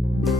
you